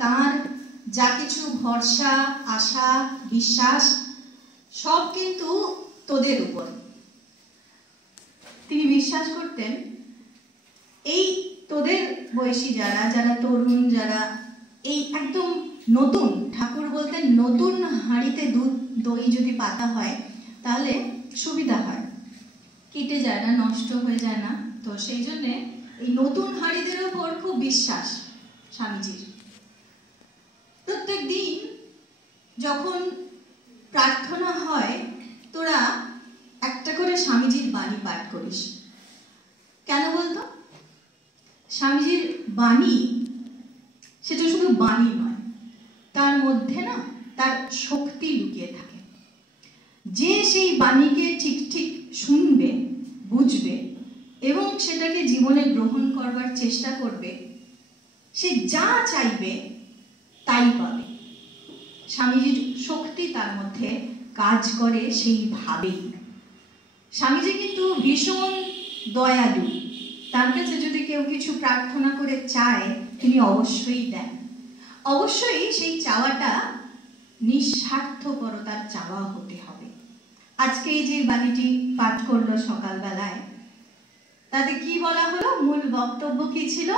তার যা কিছু ভরসা, আশা, বিশ্বাস সব কিন্তু তোদের উপর। তিনি বিশ্বাস করতেন এই তোদের বয়সী যারা যারা তরুণ, যারা এই একদম নতুন, ঠাকুর বলতেন নতুন হাঁড়িতে দুধ দই যদি পাতা হয় তাহলে সুবিধা হয়, কেটে যায় না, নষ্ট হয়ে যায় না। তো সেই জন্যে এই নতুন হাঁড়িদের উপর খুব বিশ্বাস স্বামীজির। প্রত্যেক দিন যখন প্রার্থনা হয় তোরা একটা করে স্বামীজির বাণী পাঠ করিস। কেন বলতো? স্বামীজির বাণী সেটা শুধু বাণী নয়, তার মধ্যে না তার শক্তি লুকিয়ে থাকে। যে সেই বাণীকে ঠিক ঠিক শুনবে, বুঝবে এবং সেটাকে জীবনে গ্রহণ করবার চেষ্টা করবে, সে যা চাইবে তাই পাবে। স্বামীজির শক্তি তার মধ্যে কাজ করে সেইভাবেই। স্বামীজি কিন্তু ভীষণ দয়ালু, তার কাছে যদি কেউ কিছু প্রার্থনা করে চায় তিনি অবশ্যই দেন। অবশ্যই সেই চাওয়াটা নিঃস্বার্থপরতার চাওয়া হতে হবে। আজকে এই যে বাণীটি পাঠ করলো সকালবেলায়, তাতে কি বলা হলো? মূল বক্তব্য কি ছিল?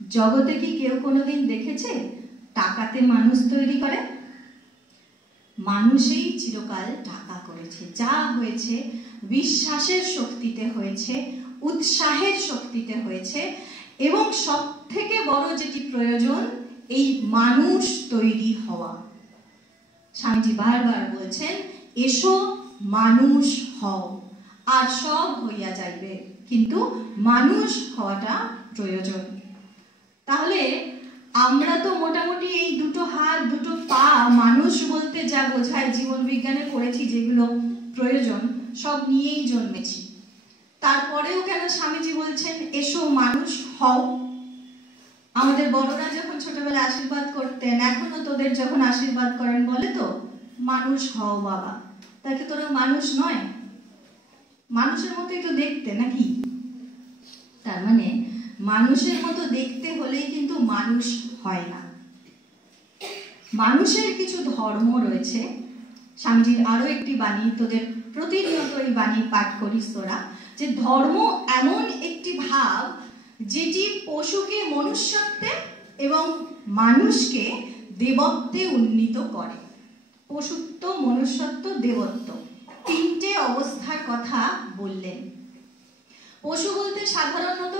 জগতে কি কেউ কোনোদিন দেখেছে টাকাতে মানুষ তৈরি করে? মানুষই চিরকাল টাকা করেছে। যা হয়েছে বিশ্বাসের শক্তিতে হয়েছে, উৎসাহের শক্তিতে হয়েছে, এবং সব থেকে বড় যেটি প্রয়োজন এই মানুষ তৈরি হওয়া। স্বামীজি বারবার বলছেন, এসো মানুষ হও আর সব হইয়া যাইবে, কিন্তু মানুষ হওয়াটা প্রয়োজন। তাহলে আমরা তো মোটামুটি এই দুটো হাত দুটো পা মানুষ বলতে যা বোঝায় জীবন বিজ্ঞানে পড়েছি, যেগুলো প্রয়োজন সব নিয়েই জন্মেছি। তারপরেও কেন স্বামীজি বলছেন এসো মানুষ হও? আমাদের বড়রা যখন ছোটবেলায় আশীর্বাদ করতেন, এখনো তোদের যখন আশীর্বাদ করেন বলে তো মানুষ হও বাবা। তাকে তোরা মানুষ নয়? মানুষের মতোই তো দেখতে নাকি? তার মানে মানুষের মতো দেখতে হলেই কিন্তু মানুষ হয় না। মানুষের কিছু ধর্ম রয়েছে। স্বামীজির আরো একটি বাণী, তোদের প্রতিনিয়ত এই বাণী পাঠ করিস তোরা, যে ধর্ম এমন একটি ভাব যেটি পশুকে মনুষ্যত্বে এবং মানুষকে দেবত্বে উন্নীত করে। পশুত্ব, মনুষ্যত্ব, দেবত্ব, তিনটে অবস্থার কথা বললেন। পশু বলতে সাধারণত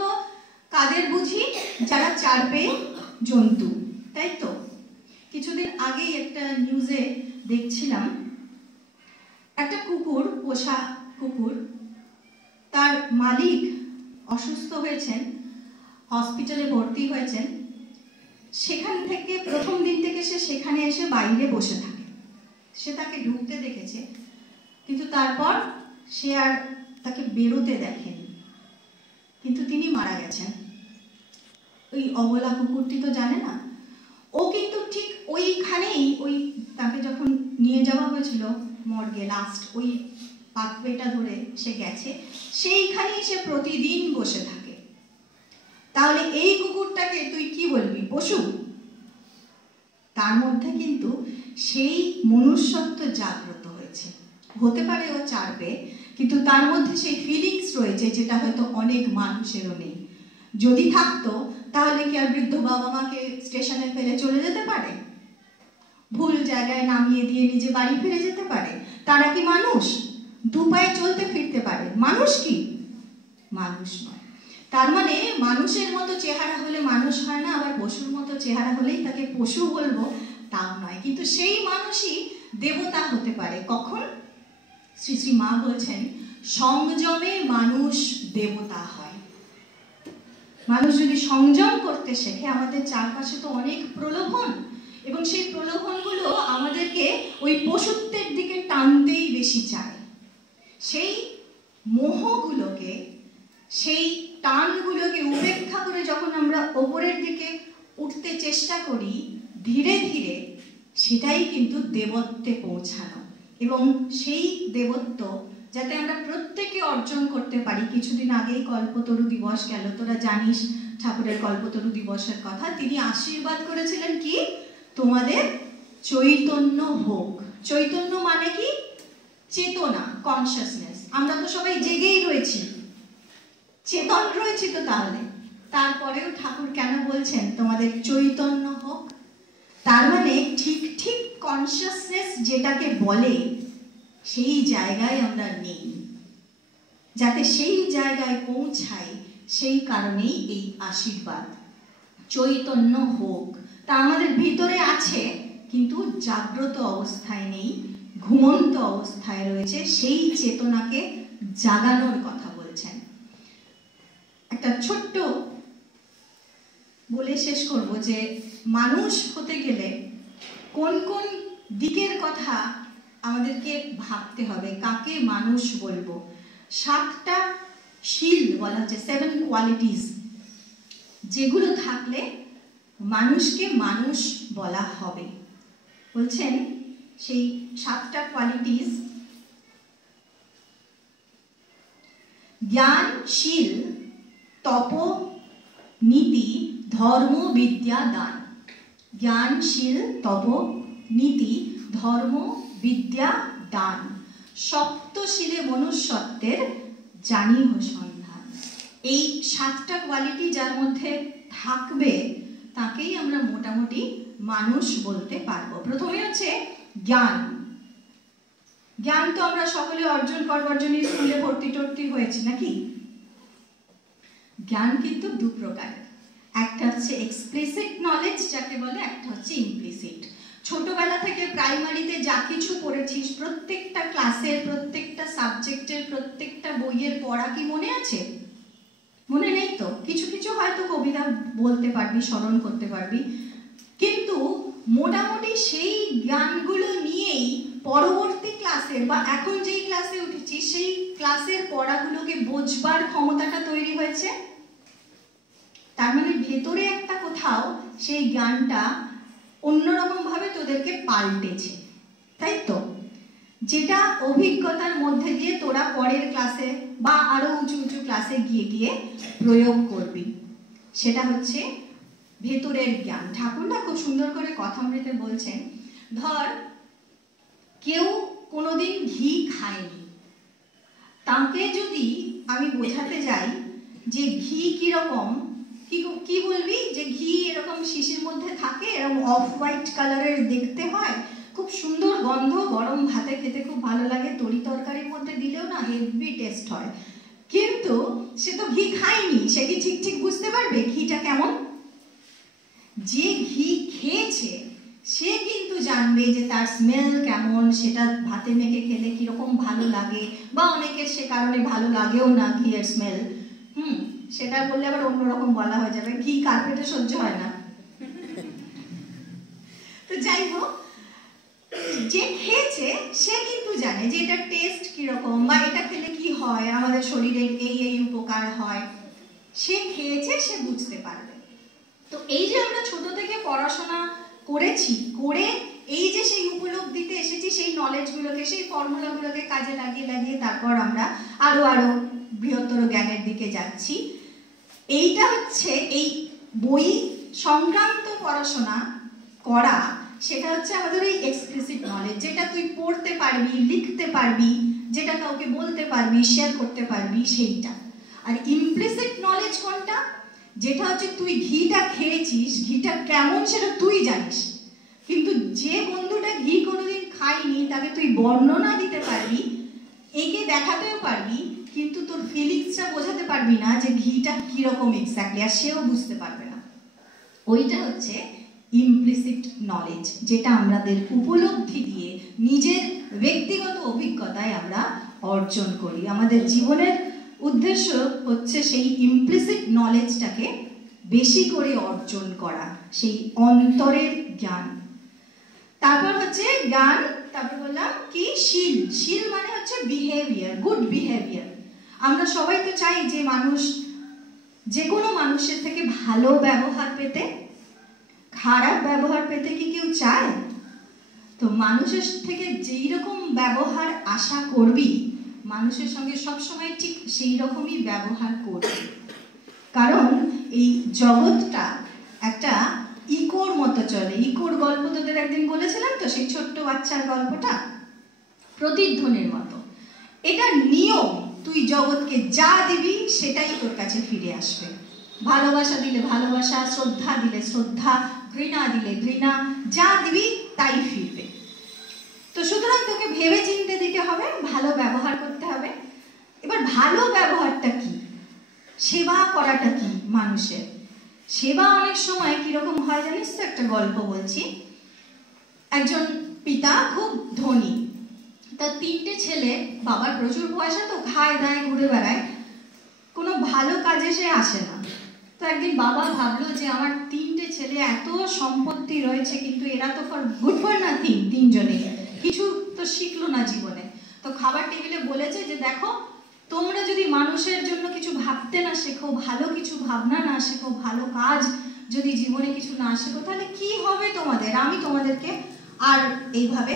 কাদের বুঝি? যারা চার পেয়ে জন্তু, তাই তো? কিছুদিন আগেই একটা নিউজে দেখছিলাম, একটা কুকুর, পোষা কুকুর, তার মালিক অসুস্থ হয়েছেন, হসপিটালে ভর্তি হয়েছেন। সেখান থেকে প্রথম দিন থেকে সে সেখানে এসে বাইরে বসে থাকে। সে তাকে ঢুকতে দেখেছে, কিন্তু তারপর সে আর তাকে বেরোতে দেখেনি। কিন্তু তিনি মারা গেছেন। ওই অবলা কুকুরটি তো জানে না, ও কিন্তু ঠিক ওইখানেই, ওই তাকে যখন নিয়ে যাওয়া হয়েছিল মর্গে, লাস্ট ওই পাথওয়েটা ধরে সে গেছে, সেইখানেই সে প্রতিদিন বসে থাকে। তাহলে এই কুকুরটাকে তুই কি বলবি? পশু? তার মধ্যে কিন্তু সেই মনুষ্যত্ব জাগ্রত হয়েছে। হতে পারে ও চারবে, কিন্তু তার মধ্যে সেই ফিলিংস রয়েছে যেটা হয়তো অনেক মানুষেরও নেই। যদি থাকতো তাহলে কি আর বৃদ্ধ বাবা মাকে স্টেশনে ফেলে চলে যেতে পারে? ভুল জায়গায় নামিয়ে দিয়ে নিজে বাড়ি ফিরে যেতে পারে? তারা কি মানুষ? দু পায়ে চলতে ফিরতে পারে? মানুষ কি? মানুষ নয়। তার মানে মানুষের মতো চেহারা হলে মানুষ হয় না, আবার পশুর মতো চেহারা হলেই তাকে পশু বলবো তাও নয়। কিন্তু সেই মানুষই দেবতা হতে পারে। কখন? শ্রী শ্রী মা বলছেন, সংযমে মানুষ দেবতা হয়। মানুষ যদি সংযম করতে শেখে, আমাদের চারপাশে তো অনেক প্রলোভন, এবং সেই প্রলোভনগুলো আমাদেরকে ওই পশুত্বের দিকে টানতেই বেশি চায়। সেই মোহগুলোকে, সেই টানগুলোকে উপেক্ষা করে যখন আমরা ওপরের দিকে উঠতে চেষ্টা করি, ধীরে ধীরে সেটাই কিন্তু দেবত্বে পৌঁছানো। এবং সেই দেবত্ব যাতে আমরা প্রত্যেকে অর্জন করতে পারি। কিছুদিন আগেই কল্পতরু দিবস গেল, তোরা জানিস ঠাকুরের কল্পতরু দিবসের কথা, তিনি আশীর্বাদ করেছিলেন কি, তোমাদের চৈতন্য হোক। চৈতন্য মানে কি? চেতনা, কনসিয়াসনেস। আমরা তো সবাই জেগেই রয়েছি, চেতন রয়েছি, তো তাহলে তারপরেও ঠাকুর কেন বলছেন তোমাদের চৈতন্য হোক? তার মানে ঠিক ঠিক কনসিয়াসনেস যেটাকে বলে সেই জায়গায় আমরা নেই, যাতে সেই জায়গায় পৌঁছাই সেই কারণেই এই আশীর্বাদ, চৈতন্য হোক। তা আমাদের ভিতরে আছে কিন্তু জাগ্রত অবস্থায় নেই, ঘুমন্ত অবস্থায় রয়েছে, সেই চেতনাকে জাগানোর কথা বলছেন। একটা ছোট্ট বলে শেষ করব যে মানুষ হতে গেলে কোন কোন দিকের কথা আমাদেরকে ভাবতে হবে, কাকে মানুষ বলবো। 7টা শীল বলা হচ্ছে, 7 কোয়ালিটিস, যেগুলো থাকলে মানুষকে মানুষ বলা হবে। বলছেন সেই 7টা কোয়ালিটিস: জ্ঞান, শীল, তপ, নীতি, ধর্ম, বিদ্যা, দান। জ্ঞান, শীল, তপ, নীতি, ধর্ম, বিদ্যা, দান। সপ্তশীলে মনুষ্যত্বের জানিহ সন্ধান। এই 7টা কোয়ালিটি যার মধ্যে থাকবে তাকেই আমরা মোটামুটি মানুষ বলতে পারবো। প্রথমে হচ্ছে জ্ঞান। জ্ঞান তো আমরা সকলে অর্জন করবার জন্য স্কুলে ভর্তি টর্তি হয়েছি নাকি? জ্ঞান কিন্তু 2 প্রকারের, একটা হচ্ছে এক্সপ্লিসিট নলেজ যাকে বলে, একটা হচ্ছে ইমপ্লিসিট। ছোটবেলা থেকে প্রাইমারিতে যা কিছু পড়েছিস, প্রত্যেকটা ক্লাসের, প্রত্যেকটা সাবজেক্টের, প্রত্যেকটা বইয়ের পড়া কি মনে আছে? মনে নেই তো। কিছু কিছু হয়তো কবিতা বলতে পারবি, স্মরণ করতে পারবি, কিন্তু মোটামুটি সেই জ্ঞানগুলো নিয়েই পরবর্তী ক্লাসের বা এখন যেই ক্লাসে উঠেছি সেই ক্লাসের পড়াগুলোকে বোঝবার ক্ষমতাটা তৈরি হয়েছে। তার মানে ভেতরে একটা কোথাও সেই জ্ঞানটা অন্যরকম ভাবে তোদেরকে পাল্টেছে, তাই তো? যেটা অভিজ্ঞতার মধ্যে দিয়ে তোরা পরের ক্লাসে বা আরো উঁচু উঁচু ক্লাসে গিয়ে গিয়ে প্রয়োগ করবি, সেটা হচ্ছে ভেতরের জ্ঞান। ঠাকুর না খুব সুন্দর করে কথামৃতে বলছেন, ধর কেউ কোনোদিন ঘি খায়নি, তাকে যদি আমি বোঝাতে যাই যে ঘি কিরকম, কি বলবি? যে ঘি এরকম শিশির মধ্যে থাকে, এরকম অফ হোয়াইট কালারের দেখতে হয়, খুব সুন্দর গন্ধ, গরম ভাতে খেতে খুব ভালো লাগে, তরি তরকারির মধ্যে দিলেও না হেভি টেস্ট হয়। কিন্তু সে তো ঘি খায়নি, সে কি ঠিক ঠিক বুঝতে পারবে ঘিটা কেমন? যে ঘি খেয়েছে সে কিন্তু জানবে যে তার স্মেল কেমন, সেটা ভাতে মেখে খেলে কিরকম ভালো লাগে, বা অনেকের সে কারণে ভালো লাগেও না ঘিয়ের স্মেল। সেটা বললে আবার অন্যরকম বলা হয়ে যাবে, ঘি কার্পেটে সহ্য হয় না। তো যাই হোক, যে খেয়েছে সে কিন্তু জানে যে এটা টেস্ট কিরকম, বা এটা খেলে কি হয়, আমাদের শরীরে এই এই উপকার হয়। সে খেয়েছে, সে বুঝতে পারবে। তো এই যে আমরা ছোট থেকে পড়াশোনা করেছি, করে এই যে সেই উপলব্ধিতে এসেছি, সেই নলেজগুলোকে, সেই ফর্মুলাগুলোকে কাজে লাগিয়ে লাগিয়ে তারপর আমরা আরো আরো বৃহত্তর জ্ঞানের দিকে যাচ্ছি। এইটা হচ্ছে এই বই সংক্রান্ত পড়াশোনা করা, সেটা হচ্ছে আমাদের এই এক্সপ্লিসিট নলেজ, যেটা তুই পড়তে পারবি, লিখতে পারবি, যেটা কাউকে বলতে পারবি, শেয়ার করতে পারবি, সেইটা। আর ইমপ্লিসিট নলেজ কোনটা? যেটা হচ্ছে তুই ঘিটা খেয়েছিস, ঘিটা কেমন সেটা তুই জানিস, কিন্তু যে বন্ধুটা ঘি কোনোদিন খায়নি তাকে তুই বর্ণনা দিতে পারবি, একে দেখাতেও পারবি, কিন্তু তোর ফিলিংসটা বোঝাতে পারবি না যে ঘিটা কিরকম এক্স্যাক্টলি, আর সেও বুঝতে পারবে না। ওইটা হচ্ছে ইমপ্লিসিট নলেজ, যেটা আমাদের উপলব্ধি দিয়ে নিজের ব্যক্তিগত অভিজ্ঞতায় আমরা অর্জন করি। আমাদের জীবনের উদ্দেশ্য হচ্ছে সেই ইমপ্লিসিট নলেজটাকে বেশি করে অর্জন করা, সেই অন্তরের জ্ঞান। তারপর হচ্ছে জ্ঞান, তারপর বললাম কি শীল। শীল মানে হচ্ছে বিহেভিয়ার, গুড বিহেভিয়ার। আমরা সবাই তো চাই যে মানুষ, যে কোনো মানুষের থেকে ভালো ব্যবহার পেতে। খারাপ ব্যবহার পেতে কি কেউ চায়? তো মানুষের থেকে যেই রকম ব্যবহার আশা করবি, মানুষের সঙ্গে সবসময় ঠিক সেই রকমই ব্যবহার করবি। কারণ এই জগৎটা একটা ইকোর মতো চলে। ইকোর গল্প তোদের একদিন বলেছিলাম তো, সেই ছোট্ট বাচ্চার গল্পটা, প্রতিধ্বনির মতো। এটা নিয়ম, তুই জগৎকে যা দিবি সেটাই তোর কাছে ফিরে আসবে। ভালোবাসা দিলে ভালোবাসা, শ্রদ্ধা দিলে শ্রদ্ধা, ঘৃণা দিলে ঘৃণা, যা দিবি তাই ফিরবে। তো সুতরাং তোকে ভেবে চিন্তে দিতে হবে, ভালো ব্যবহার করতে হবে। এবার ভালো ব্যবহারটা কি, সেবা করাটা কি মানুষের? সেবা অনেক সময় কিরকম হয় জানিস তো? একটা গল্প বলছি। একজন পিতা খুব ধনী, তার 3টে ছেলে, বাবার প্রচুর পয়সা তো, খায় দায় ঘুরে বেড়ায়, কোনো ভালো কাজে সে আসে না। তো একদিন বাবা ভাবলো যে আমার 3টে ছেলে, এত সম্পত্তি রয়েছে, কিন্তু এরা তো গুড ফর নাথিং, 3জনে কিছু তো শিখলো না জীবনে। তো খাবার টেবিলে বলেছে যে দেখো, তোমরা যদি মানুষের জন্য কিছু ভাবতে না শেখো, ভালো কিছু ভাবনা না শেখো, ভালো কাজ যদি জীবনে কিছু না শেখো, তাহলে কি হবে তোমাদের? আমি তোমাদেরকে আর এইভাবে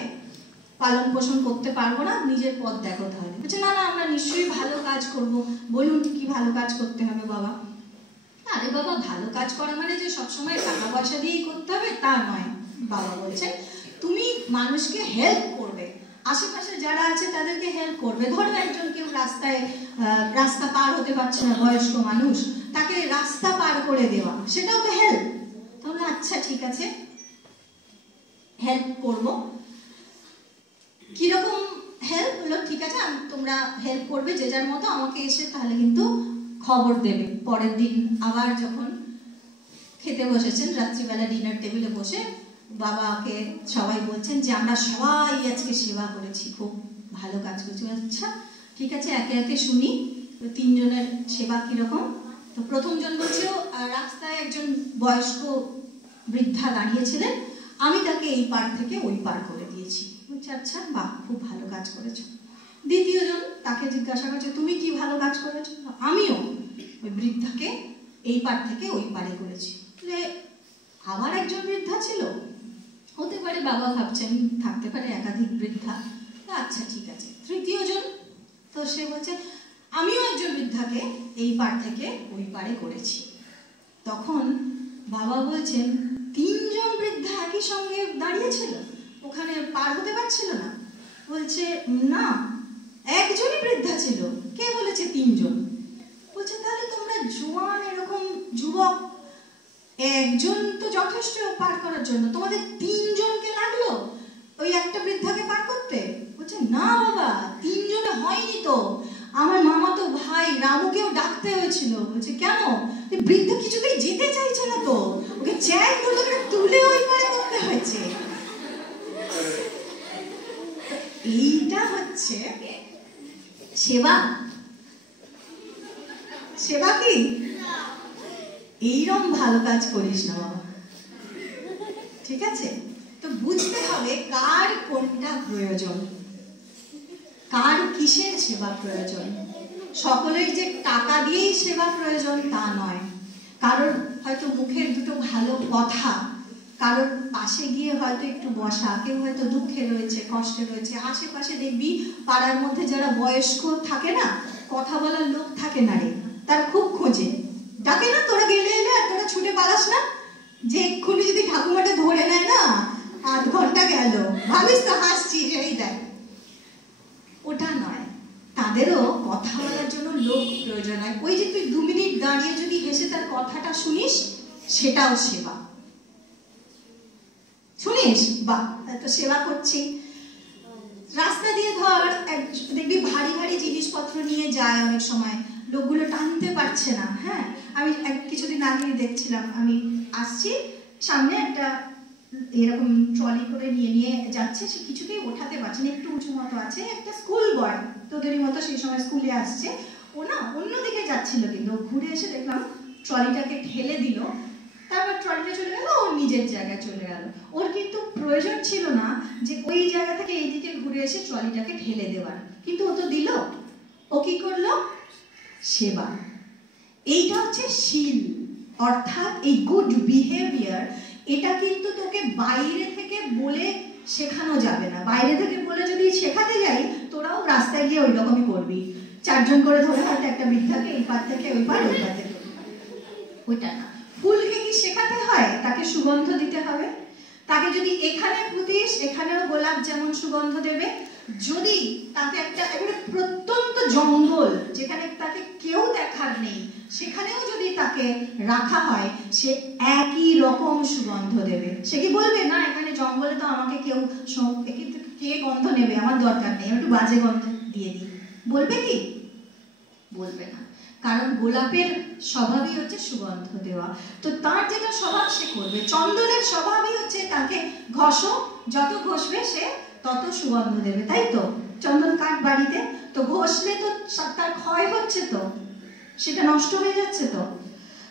পালন পোষণ করতে পারবো না, নিজের পথ দেখো তাহলে। বলছে না না, আমরা নিশ্চয়ই ভালো কাজ করব। বলুন কি ভালো কাজ করতে হবে বাবা? আরে বাবা, ভালো কাজ করা মানে যে সবসময় টাকা পয়সা দিয়েই করতে হবে তা নয়। বাবা বলছে তুমি মানুষকে হেল্প করবে, আশেপাশে যারা আছে তাদেরকে হেল্প করবে। ধরো একজন কেউ রাস্তা পার হতে পারছে না, বয়স্ক মানুষ, তাকে রাস্তা পার করে দেওয়া, সেটাও তো হেল্প। তাহলে আচ্ছা ঠিক আছে, হেল্প করব। কিরকম হেল্প? হলো ঠিক আছে, তোমরা হেল্প করবে যে যার মতো, আমাকে এসে তাহলে কিন্তু খবর দেবে। পরের দিন আবার যখন খেতে বসেছেন, রাত্রিবেলা ডিনার টেবিলে বসে বাবাকে সবাই বলছেন যে আমরা সবাই আজকে সেবা করেছি, খুব ভালো কাজ করেছি। আচ্ছা ঠিক আছে, একে একে শুনি 3জনের সেবা কিরকম। তো প্রথমজন বলছে, রাস্তায় একজন বয়স্ক বৃদ্ধা দাঁড়িয়েছিলেন, আমি তাকে এই পার থেকে ওই পার করে দিয়েছি। বলছে আচ্ছা বাহ, খুব ভালো কাজ করেছো। দ্বিতীয়জন তাকে জিজ্ঞাসা করছে, তুমি কি ভালো কাজ করেছো? আমিও ওই বৃদ্ধাকে এই পার থেকে ওই পারে করেছি। আবার একজন বৃদ্ধা ছিল, হতে পারে বাবা ভাবছেন থাকতে পারে একাধিক বৃদ্ধা, আচ্ছা ঠিক আছে। তৃতীয়জন, তো সে বলছে আমিও একজন বৃদ্ধাকে এই পার থেকে ওই পারে করেছি। তখন বাবা বলছেন 3জন বৃদ্ধা একই সঙ্গে দাঁড়িয়েছিল, ওখানে পার হতে পারছিল না? বলছে না, একজনই বৃদ্ধা ছিল। কে বলেছে 3জন? বলছে তাহলে তোমরা জোয়ান এরকম যুবক, একজন তো যথেষ্ট পার করার জন্য, তোমাদের 3জনকে লাগলো ওই একটা বৃদ্ধাকে পার করতে? বলছে না বাবা, 3জনে হয়নি তো, আমার মামাতো ভাই রামুকেও ডাকতে হয়েছিল। বলছে কেন? বৃদ্ধা কিছুতেই যেতে চাইছে না তো, ওকে চ্যাং ধরে তুলে ওই পারে করতে হয়েছে। এইটা হচ্ছে সেবা। সেবা কি? এইরকম ভালো কাজ করিস না বাবা, ঠিক আছে? তো বুঝতে হবে কার কোনটা প্রয়োজন, কার কিসের সেবা প্রয়োজন। সকলের যে টাকা দিয়েই সেবা প্রয়োজন তা নয়। কারোর হয়তো মুখের দুটো ভালো কথা, কারোর পাশে গিয়ে হয়তো একটু বসা, কেউ হয়তো দুঃখে রয়েছে, কষ্টে রয়েছে। আশেপাশে দেখবি পাড়ার মধ্যে যারা বয়স্ক থাকে না, কথা বলার লোক থাকে না রে, তার খুব খোঁজে, ডাকে না, তোরা গেলে এলে আর তোরা ছুটে পালাস না, যে এক্ষুনি যদি ঠাকুমাটা ধরে নেয় না, 8 ঘন্টা গেল, ভাবিস তো হাসছি, এই দেখ। ওটা নয়, তাদেরও কথা বলার জন্য লোক প্রয়োজন হয়। ওই যে তুই 2 মিনিট দাঁড়িয়ে যদি হেসে তার কথাটা শুনিস, সেটাও সেবা। শুনিস, বাহ, তো সেবা করছি। রাস্তা দিয়ে ধর দেখবি ভারী ভারী জিনিসপত্র নিয়ে যায়, অনেক সময় লোকগুলো টানতে পারছে না। হ্যাঁ, আমি কিছুদিন আগেই দেখছিলাম, আমি আসছি, সামনে একটা এরকম ট্রলি করে নিয়ে যাচ্ছে, সে কিছুতেই ওঠাতে পারছে না, একটু উঁচু মতো আছে, একটা স্কুল বয় তোদেরই মতো সেই সময় স্কুলে আসছে, ও না অন্যদিকে যাচ্ছিল, কিন্তু ঘুরে এসে দেখলাম ট্রলিটাকে ঠেলে দিল, তারপর ট্রলিটা চলে গেল, ওর নিজের জায়গায় চলে গেল। ওর কিন্তু প্রয়োজন ছিল না যে ওই জায়গা থেকে এইদিকে ঘুরে এসে ট্রলিটাকে ঠেলে দেওয়ার, কিন্তু ও তো দিল। ও কি করলো? সেবা। এইটা হচ্ছে শীল, অর্থাৎ এই গুড বিহেভিয়ার। এটা কিন্তু তোকে বাইরে থেকে বলে শেখানো যাবে না। বাইরে থেকে বলে যদি শেখাতে যাই, তোরাও রাস্তায় গিয়ে ওই রকমই করবি, 4জন করে ধরে হয়তো একটা বৃদ্ধাকে এই পার থেকে ওই পার, ওই পার থেকে। ওইটা না। ফুলকে কি শেখাতে হয় তাকে সুগন্ধ দিতে হবে? তাকে যদি এখানে পুঁতিস এখানেও গোলাপ যেমন সুগন্ধ দেবে, যদি তাকে একটা একেবারে প্রত্যন্ত জঙ্গল যেখানে তাকে কেউ দেখার নেই সেখানেও যদি তাকে রাখা হয় সে একই রকম সুগন্ধ দেবে। সে কি বলবে না এখানে জঙ্গলে তো আমাকে কেউ কে গন্ধ নেবে, আমার দরকার নেই, একটু বাজে গন্ধ দিয়ে দিই, বলবে কি? বলবে না, কারণ গোলাপের স্বভাবই হচ্ছে সুগন্ধ দেওয়া। তো তার যেটা স্বভাব সে করবে। চন্দনের স্বভাবই হচ্ছে তাকে ঘষো, যত ঘষবে সে তত সুগন্ধ দেবে, তাই তো? চন্দন কাঠ বাড়িতে তো ঘষলে তো তার ক্ষয় হচ্ছে, তো সেটা নষ্ট হয়ে যাচ্ছে। তো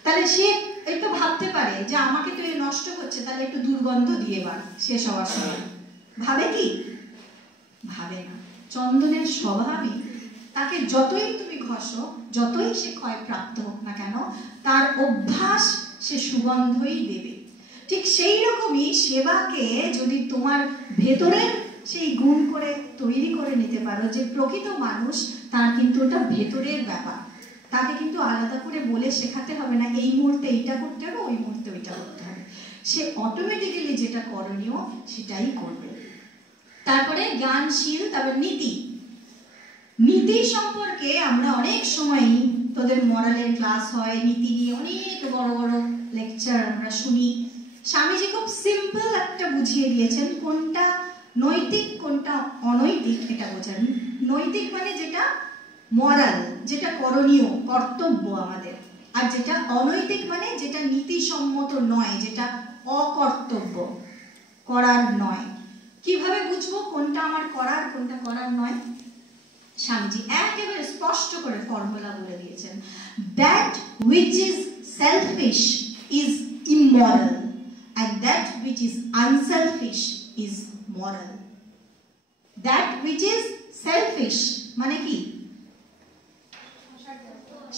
তাহলে সে একটু ভাবতে পারে যে আমাকে তো এই নষ্ট হচ্ছে, তাহলে একটু দুর্গন্ধ দিয়ে বার শেষ হওয়ার সময়। ভাবে কি? ভাবে না। চন্দনের স্বভাবই তাকে যতই তুমি ঘষো, যতই সে ক্ষয়প্রাপ্ত হোক না কেন, তার অভ্যাস সে সুগন্ধই দেবে। ঠিক সেই রকমই সেবাকে যদি তোমার ভেতরের সেই গুণ করে তৈরি করে নিতে পারো, যে প্রকৃত মানুষ তার কিন্তু ওটা ভেতরের ব্যাপার, তাকে কিন্তু আলাদা করে বলে শেখাতে হবে না এই মুহূর্তে এইটা করতে হবে, ওই মুহূর্তে ওইটা করতে হবে। সে অটোমেটিক্যালি যেটা করণীয় সেটাই করবে। তারপরে জ্ঞানশীল, তারপর নীতি। নীতি সম্পর্কে আমরা অনেক সময়ই, তোদের মরালের ক্লাস হয়, নীতি নিয়ে অনেক বড় বড় লেকচার আমরা শুনি। স্বামীজি খুব সিম্পল একটা বুঝিয়ে দিয়েছেন, কোনটা নৈতিক কোনটা অনৈতিক এটা বোঝান। নৈতিক মানে যেটা মরাল, যেটা করণীয়, কর্তব্য আমাদের, আর যেটা অনৈতিক মানে যেটা নীতিসম্মত নয়, যেটা অকর্তব্য, করার নয়। কিভাবে বুঝবো কোনটা আমার করার কোনটা করার নয়? স্বামীজি একেবারে স্পষ্ট করে ফর্মুলা বলে দিয়েছেন, that which is selfish is immoral and that which is unselfish is moral. That which is selfish মানে কি?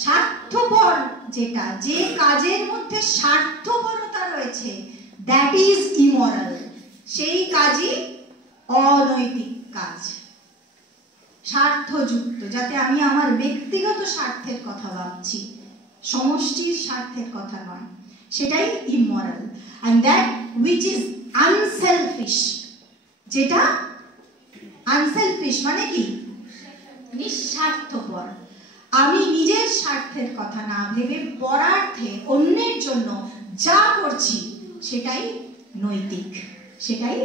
স্বার্থপর, যেটা, যে কাজের মধ্যে স্বার্থপরতা রয়েছে, that is immoral, সেই কাজই অনৈতিক কাজ, স্বার্থযুক্ত, যাতে আমি আমার ব্যক্তিগত স্বার্থের কথা ভাবছি, সমষ্টির স্বার্থের কথা নয়, সেটাই immoral. and that which is unselfish, যেটা আনসেলফিশ মানে কি? নিঃস্বার্থপর, আমি নিজের স্বার্থের কথা না ভেবে পরার্থে অন্যের জন্য যা করছি সেটাই নৈতিক, সেটাই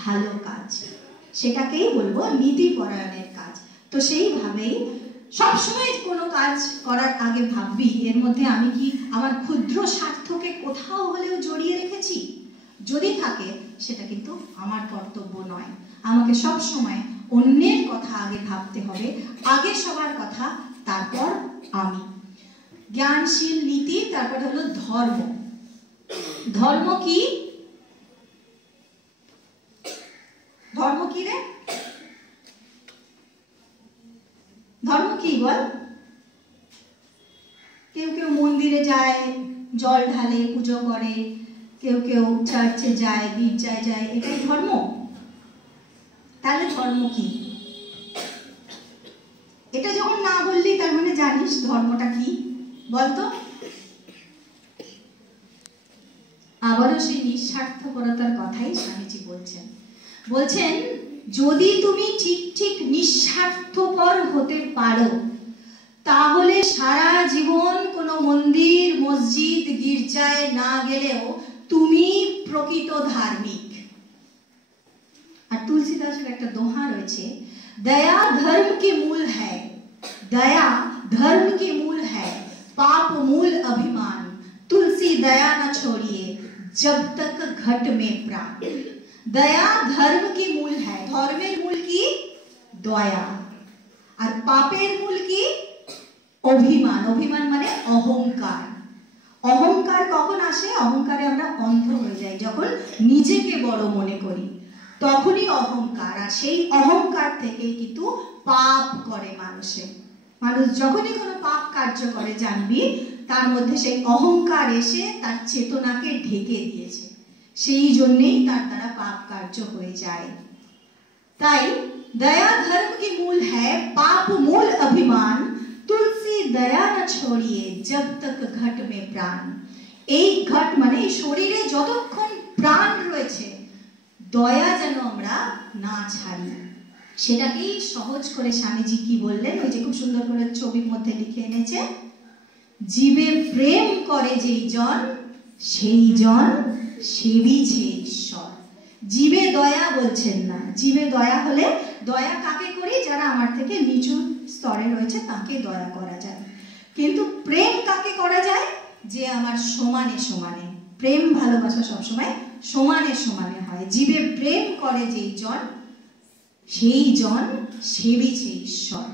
ভালো কাজ, সেটাকেই বলবো নীতিপরায়ণের কাজ। তো সেইভাবেই সবসময় কোনো কাজ করার আগে ভাববি এর মধ্যে আমি কি আমার ক্ষুদ্র স্বার্থকে কোথাও হলেও জড়িয়ে রেখেছি? যদি থাকে সেটা কিন্তু আমার কর্তব্য নয়। আমাকে সব সময় অন্যের কথা আগে ভাবতে হবে, আগে সবার কথা, তারপর আমি। জ্ঞানশীল, নীতি, তারপর হলো ধর্ম। ধর্ম কি? ধর্ম কি রে? ধর্ম কি বল? কেউ কেউ মন্দিরে যায়, জল ঢালে, পুজো করে, কেউ কেউ চার্চে যায়, গির্জায় যায়, এটাই ধর্ম? তাহলে ধর্ম কি? এটা যখন না বললি তার মানে জানিস ধর্মটা কি? বলতো। আবারও সেই নিঃস্বার্থপরতার কথাই স্বামীজি বলছেন। বলছেন যদি তুমি ঠিক ঠিক নিঃস্বার্থপর হতে পারো তাহলে সারা জীবন কোনো মন্দির, মসজিদ, গির্জায় না গেলেও তুমি প্রকৃত ধার্মিক। আর তুলসীদাসের একটা দোহা রয়েছে, दया धर्म के मूल है, दया धर्म के मूल है, पाप मूल अभिमान, तुलसी दया न छोड़िए जब तक घट में प्राण। दया धर्म के मूल है, धर्मेर मूल की दया, और पापेर मूल की अभिमान। अभिमान माने अहंकार। अहंकार कখন আসে? অহংকারে আমরা অন্ধ হয়ে যাই যখন নিজেকে বড় মনে করি, তখনই অহংকার। আর সেই অহংকার থেকে কিন্তু পাপ করে মানুষে। মানুষ যখনই কোনো পাপ কার্য করে জানবি তার মধ্যে সেই অহংকার এসে তার চেতনাকে ঢেকে দিয়েছে, সেই জন্যই তার দ্বারা পাপ কার্য হয়ে যায়। তাই দয়া ধর্ম কি মূল হ্যায়, পাপ মূল অভিমান, তুলসী दया न छोड़िए जब तक घट में प्राण। এই ঘট মানে এই শরীরে যতক্ষণ প্রাণ রয়েছে দয়া যেন আমরা না ছাড়ি। সেটাকেই সহজ করে স্বামীজি কি বললেন, ওই যে খুব সুন্দর করে ছবির মধ্যে লিখে এনেছে, জীবে প্রেম করে যেই জন সেই জন সেবিছে ঈশ্বর। জীবে দয়া বলছেন না, জীবে দয়া হলে দয়া কাকে করি, যারা আমার থেকে নিচু স্তরে রয়েছে তাকে দয়া করা যায়। কিন্তু প্রেম কাকে করা যায়, যে আমার সমানে সমানে। প্রেম ভালোবাসা সবসময় সমানে সমানে হয়। জীবে প্রেম করে যেই জন সেই জন সেবিছে ঈশ্বর।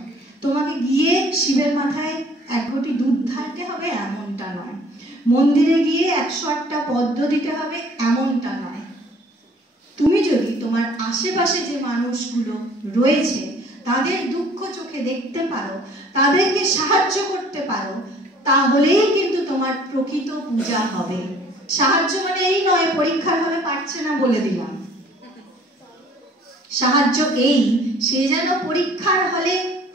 তোমাকে গিয়ে শিবের মাথায় 1 ঘটি দুধ ঢালতে হবে এমনটা নয়, মন্দিরে গিয়ে 108টা পদ্ম দিতে হবে এমনটা নয়। তুমি যদি তোমার আশেপাশে যে মানুষগুলো রয়েছে তাদের দুঃখ চোখে দেখতে পারো, তাদেরকে সাহায্য করতে পারো, তাহলেই কিন্তু তোমার প্রকৃত পূজা হবে। সাহায্য মানে এই নয় পরীক্ষার হলে পারছে না বলে দিলাম। সাহায্য এই, সে যেন পরীক্ষার হলে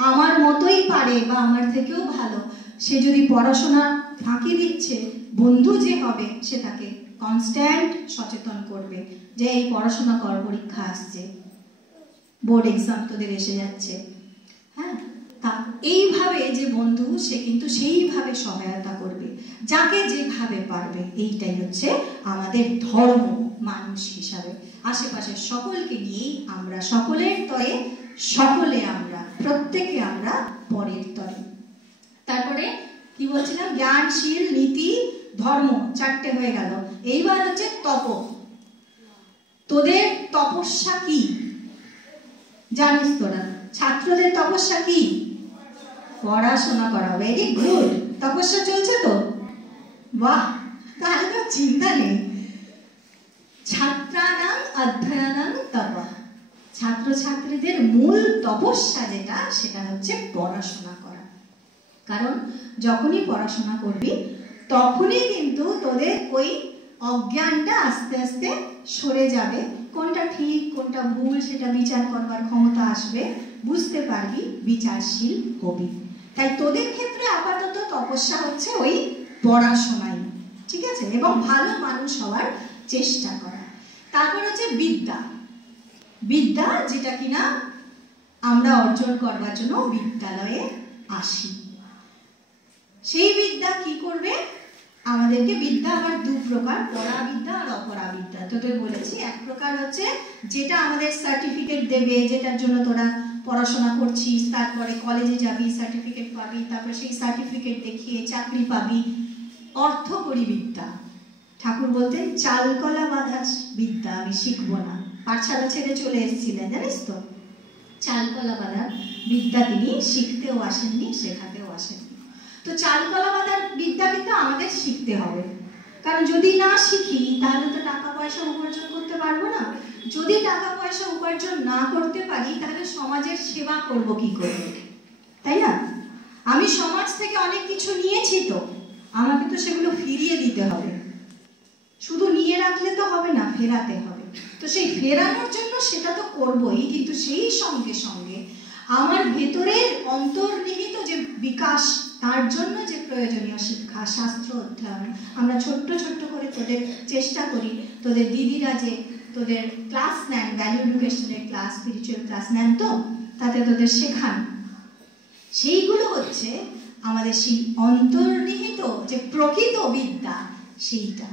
আমার মতোই পারে বা আমার থেকেও ভালো। সে যদি পড়াশোনা ফাঁকি দিচ্ছে, বন্ধু যে হবে সে তাকে কনস্ট্যান্ট সচেতন করবে যে এই পড়াশোনা কর, পরীক্ষা আসছে, বোর্ড এক্সাম তোদের এসে যাচ্ছে। হ্যাঁ, তা এইভাবে যে বন্ধু সে কিন্তু সেইভাবে সহায়তা করবে যাকে যেভাবে পারবে। এইটাই হচ্ছে আমাদের ধর্ম মানুষ হিসাবে। আশেপাশের সকলকে নিয়েই আমরা সকলের তরে, সকলে আমরা, প্রত্যেকে আমরা পরের তরে। তারপরে কি বলছিলাম, জ্ঞান, শীল, নীতি, ধর্ম, 4টে হয়ে গেল। এইবার হচ্ছে তপ। তোদের তপস্যা কি জানিস তোরা? ছাত্রদের তপস্যা কি? পড়াশোনা করা। ভেরি গুড, তপস্যা চলছে তো, বাহ, তাহলে তো চিন্তা নেই। ছাত্রানাং অধ্যয়নাং তপঃ, ছাত্রছাত্রীদের মূল তপস্যা যেটা, সেটা হচ্ছে পড়াশোনা করা। কারণ যখনই পড়াশোনা করবি তখনই কিন্তু তোদের ওই অজ্ঞানটা আস্তে আস্তে সরে যাবে, কোনটা ঠিক কোনটা ভুল সেটা বিচার করবার ক্ষমতা আসবে, বুঝতে পারবি, বিচারশীল হবি। তাই তোদের ক্ষেত্রে আপাতত তপস্যা হচ্ছে ওই পড়াশোনাই, ঠিক আছে, এবং ভালো মানুষ হওয়ার চেষ্টা করা। তারপর হচ্ছে বিদ্যা। বিদ্যা যেটা কিনা আমরা অর্জন করবার জন্য বিদ্যালয়ে আসি। সেই বিদ্যা কি করবে আমাদেরকে? বিদ্যা আবার 2 প্রকার, পড়া বিদ্যা আর অপরা বিদ্যা। তোদের বলেছি, এক প্রকার হচ্ছে যেটা আমাদের সার্টিফিকেট দেবে, যেটার জন্য তোরা পড়াশোনা করছিস, তারপরে কলেজে যাবি, সার্টিফিকেট পাবি, তারপরে সেই সার্টিফিকেট দেখিয়ে চাকরি পাবি, অর্থকরী বিদ্যা। ঠাকুর বলতেন চালকলা বাঁধা বিদ্যা আমি শিখবো না। পাঠশালা ছেড়ে চলে এসেছিলেন জানিস তো। চালকলা বাঁধা বিদ্যা তিনি শিখতেও আসেননি, শেখাতেও আসেননি। তো চালকলা বাঁধার বিদ্যা কিন্তু আমাদের শিখতে হবে, কারণ যদি না শিখি তাহলে তো টাকা পয়সা উপার্জন করতে পারবো না। যদি টাকা পয়সা উপার্জন না করতে পারি তাহলে সমাজের সেবা করব কি করে, তাই না? আমি সমাজ থেকে অনেক কিছু নিয়েছি, তো আমাকে তো সেগুলো ফিরিয়ে দিতে হবে। শুধু নিয়ে রাখলে তো হবে না, ফেরাতে হবে। তো সেই ফেরানোর জন্য সেটা তো করবই, কিন্তু সেই সঙ্গে সঙ্গে আমার ভেতরের অন্তর্নিহিত যে বিকাশ, তার জন্য যে প্রয়োজনীয় শিক্ষা, শাস্ত্র অধ্যয়ন আমরা ছোট্ট ছোট্ট করে তোদের চেষ্টা করি। তোদের দিদিরা যে তোদের ক্লাস নেন, ভ্যালু এডুকেশনের ক্লাস, স্পিরিচুয়াল ক্লাস নেন, তো তাতে তোদের শেখান, সেইগুলো হচ্ছে আমাদের সেই অন্তর্নিহিত যে প্রকৃত বিদ্যা, সেইটা।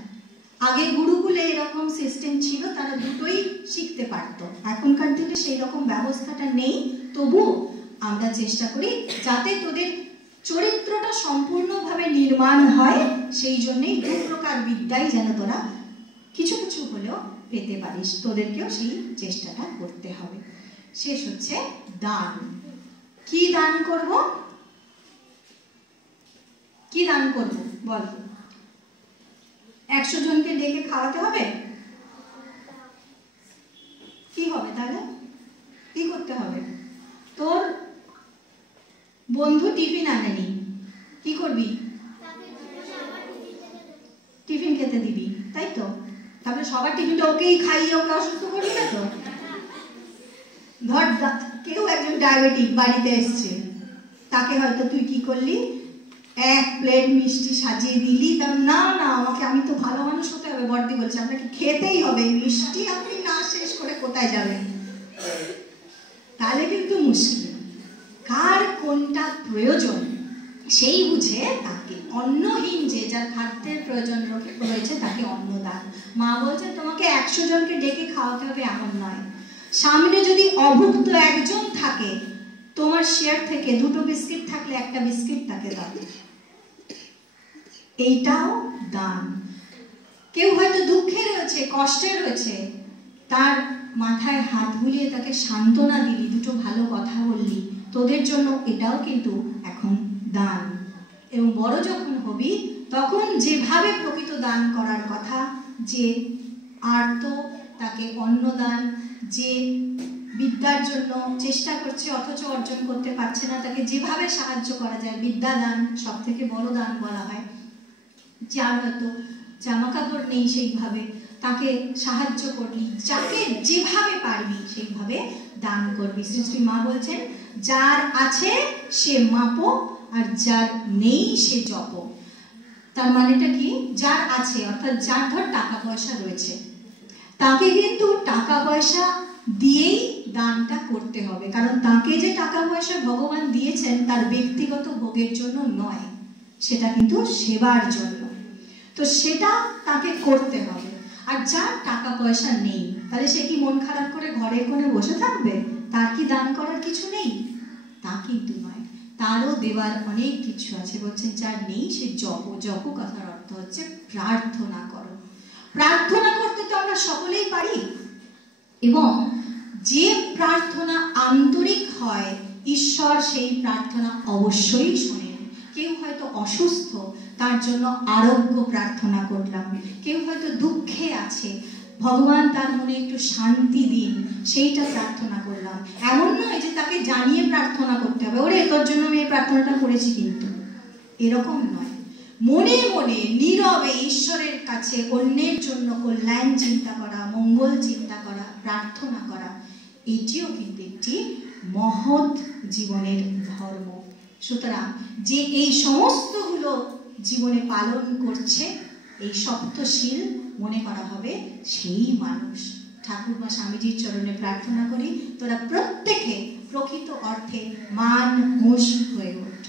আগে গুরুকুলে এরকম সিস্টেম ছিল, তারা দুটোই শিখতে পারতো। এখনকার দিনে সেই রকম ব্যবস্থাটা নেই, তবু আমরা চেষ্টা করি যাতে তোদের চরিত্রটা সম্পূর্ণভাবে নির্মাণ হয়। সেই জন্যই 2 প্রকার বিদ্যাই যেন তোরা কিছু কিছু হলেও পেতে পারিস, তোদেরকেও সেই চেষ্টাটা করতে হবে। শেষ হচ্ছে দান। কি দান করব? কি দান করব বল? 100 জনকে ডেকে খাওয়াতে হবে? কি হবে তাহলে? কি করতে হবে? তোর বন্ধু টিফিন আনেনি, কি করবি? টিফিন খেতে দিবি, তাই তো? তাহলে সবার টিফিনটা ওকেই খাইয়ে ওকে অসুস্থ করবি না তো? ধর কেউ একজন ডায়াবেটিক বাড়িতে এসছে, তাকে হয়তো তুই কি করলি, এক প্লেট মিষ্টি সাজিয়ে দিলি, তা না না আমাকে, আমি তো ভালো মানুষ হতে হবে, বড়দি বলছে আপনাকে খেতেই হবে মিষ্টি, আপনি না শেষ করে কোথায় যাবেন? তাহলে কিন্তু মুশকিল। কার কোনটা প্রয়োজন সেই বুঝে তাকে, অন্নহীন যে যার খাদ্যের প্রয়োজন রয়েছে তাকে অন্নদান। মা বলছে তোমাকে 100 জনকে ডেকে খাওয়াতে হবে এমন নয়, সামনে যদি অভুক্ত একজন থাকে তোমার শেয়ার থেকে 2টো বিস্কিট থাকলে 1টা বিস্কিট তাকে দাও, এইটাও দান। কেউ হয়তো দুঃখে রয়েছে, কষ্টে রয়েছে, তার মাথায় হাত বুলিয়ে তাকে সান্ত্বনা দিলি, 2টো ভালো কথা বললি, তোদের জন্য এটাও কিন্তু এখন দান। এবং বড় যখন হবি তখন যেভাবে প্রকৃত দান করার কথা, যে আর্ত তাকে অন্নদান, যে বিদ্যার জন্য চেষ্টা করছে অথচ অর্জন করতে পারছে না তাকে যেভাবে সাহায্য করা যায়, বিদ্যাদান সব থেকে বড় দান বলা হয়। যার হয়তো জামা কাপড় নেই সেইভাবে তাকে সাহায্য করবি, যাকে যেভাবে পারবি সেইভাবে দান করবি। শ্রী শ্রী মা বলছেন যার আছে সে মাপো আর যার নেই সে জপো। তার মানেটা কি? যার আছে অর্থাৎ যার ধর টাকা পয়সা রয়েছে তাকে কিন্তু টাকা পয়সা দিয়েই দানটা করতে হবে, কারণ তাকে যে টাকা পয়সা ভগবান দিয়েছেন তার ব্যক্তিগত ভোগের জন্য নয়, সেটা কিন্তু সেবার জন্য, তো সেটা তাকে করতে হবে। আর যার টাকা পয়সা নেই তাহলে সে কি মন খারাপ করে ঘরের কোণে বসে থাকবে? তার কি দান করার কিছু নেই? তা কিন্তু নয়, তারও দেওয়ার অনেক কিছু আছে। বলছেন যার নেই সে জপো। জপো কথার অর্থ হচ্ছে প্রার্থনা করো। প্রার্থনা করতে তো আমরা সকলেই পারি, এবং যে প্রার্থনা আন্তরিক হয় ঈশ্বর সেই প্রার্থনা অবশ্যই শোনেন। কেউ হয়তো অসুস্থ, তার জন্য আরোগ্য প্রার্থনা করলাম, কেউ হয়তো দুঃখে আছে, ভগবান তার মনে একটু শান্তি দিন, সেইটা প্রার্থনা করলাম। এমন নয় যে তাকে জানিয়ে প্রার্থনা করতে হবে, ওরে তোর জন্য আমি এই প্রার্থনাটা করেছি, কিন্তু এরকম নয়। মনে মনে নীরবে ঈশ্বরের কাছে অন্যের জন্য কল্যাণ চিন্তা করা, মঙ্গল চিন্তা করা, প্রার্থনা করা, এটিও কিন্তু একটি মহৎ জীবনের ধর্ম। সুতরাং যে এই সমস্তগুলো জীবনে পালন করছে, এই সপ্তশীল মনে করা হবে সেই মানুষ। ঠাকুর বা স্বামীজির চরণে প্রার্থনা করি তোরা প্রত্যেকে প্রকৃত অর্থে মান মোষ হয়ে ওঠ।